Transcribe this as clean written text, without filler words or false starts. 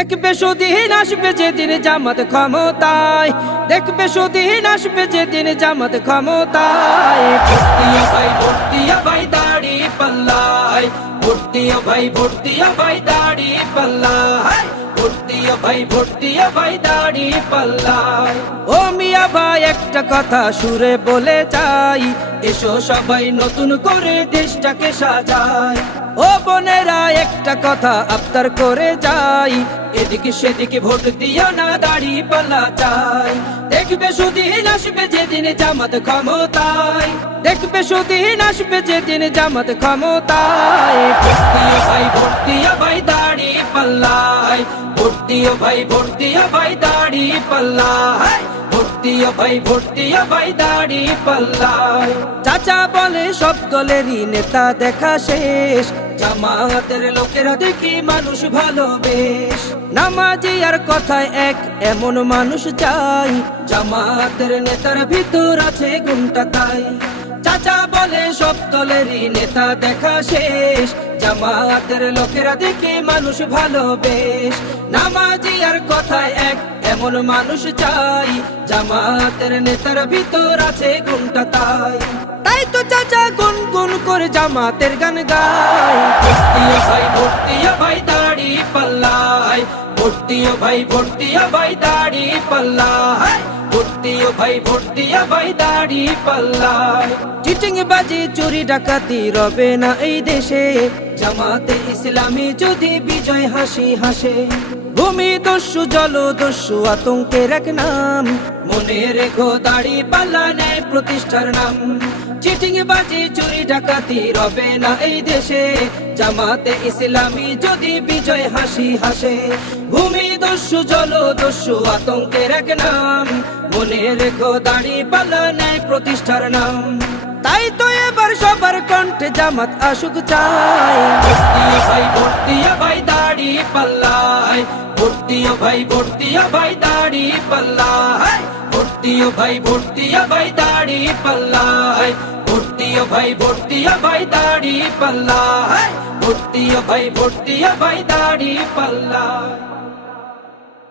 দেখবে সুদিন আসবে যেদিন জামাত ক্ষমতায়, দেখবে সুদিন আসবে যেদিন জামাত ক্ষমতায়। ভোট দিও ভাই, ভোট দিও ভাই দাড়ি পাল্লায়, ভোট দিও ভাই, ভোট দিও ভাই দাড়ি পাল্লায়, ভোট দিও ভাই, ভোট দিও ভাই দাড়ি পাল্লায়। ও মিয়া ভাই একটা কথা সুরে বলে যাই, এসো সবাই নতুন করে দেশটাকে সাজাই। ও বোনেরা একটা কথা আবদার করে যাই, এদিকে সেদিকে ভোট দিও না, দাড়ি পাল্লা চাই। দেখবে সুদিন আসবে যেদিন জামাত ক্ষমতায়, দেখবে সুদিন আসবে যেদিন জামাত ক্ষমতায়। ভোট দিও ভাই, ভোট দিও ভাই দাড়ি পাল্লায়, ভোট দিও ভাই, ভোট দিও ভাই দাড়ি পাল্লায়, ভোট দিও ভাই, ভোট দিও ভাই দাড়ি পাল্লায়। চাচা বলে সব দলেরই নেতা দেখা শেষ, জামাতের লোকেরা দেখি মানুষ ভালোবেশ। নামাজি আর কথায় এক এমন মানুষ চাই, জামাতের নেতার ভিতর আছে গুণটা তাই। চাচা বলে সব দলেরই নেতা দেখা শেষ, জামাতের লোকেরা দেখে মানুষ ভালোবেশ। নামাজি আর কথায় এক এমন মানুষ চাই, জামাতের নেতার ভিতর আছে গুণটা তাই। তাই তো চাচা গুনগুন করে জামাতের গান গায়। ভোট দিও ভাই, ভোট দিও ভাই দাড়ি পাল্লায়, ভোট দিও ভাই, ভোট দিও ভাই দাড়ি পাল্লায়, ভোট দিও ভাই, ভোট দিও ভাই দাড়ি পাল্লায়। চিটিং বাজি চুরি ডাকাতি রবে না এই দেশে, জামাতে ইসলামী যদি বিজয় হাসি হাসে। ভূমি দস্যু জল দস্যু আতঙ্কের এক নাম, মনে রেখো দাড়ি পাল্লা ন্যায় প্রতিষ্ঠার নাম। চিটিং বাজি চুরি ডাকাতি রবে না এই দেশে, জামাতে ইসলামী যদি বিজয় হাসি হাসে। ভূমি দস্যু জল দস্যু আতঙ্কের এক নাম, মনে রেখো দাড়ি পাল্লা ন্যায় প্রতিষ্ঠার নাম। তাই তো এবার সবার কণ্ঠে জামাত আসুক চাই। ভোট দিও ভাই, ভোট দিও ভাই দাড়ি পাল্লায়, ভোট দিও ভাই, ভোট দিও ভাই দাড়ি পাল্লায়, ভোট দিও ভাই, ভোট দিও ভাই দাড়ি পাল্লায়, ভোট দিও ভাই, ভোট দিও ভাই দাড়ি পাল্লায়, ভোট দিও ভাই, ভোট দিও ভাই দাড়ি পাল্লায়।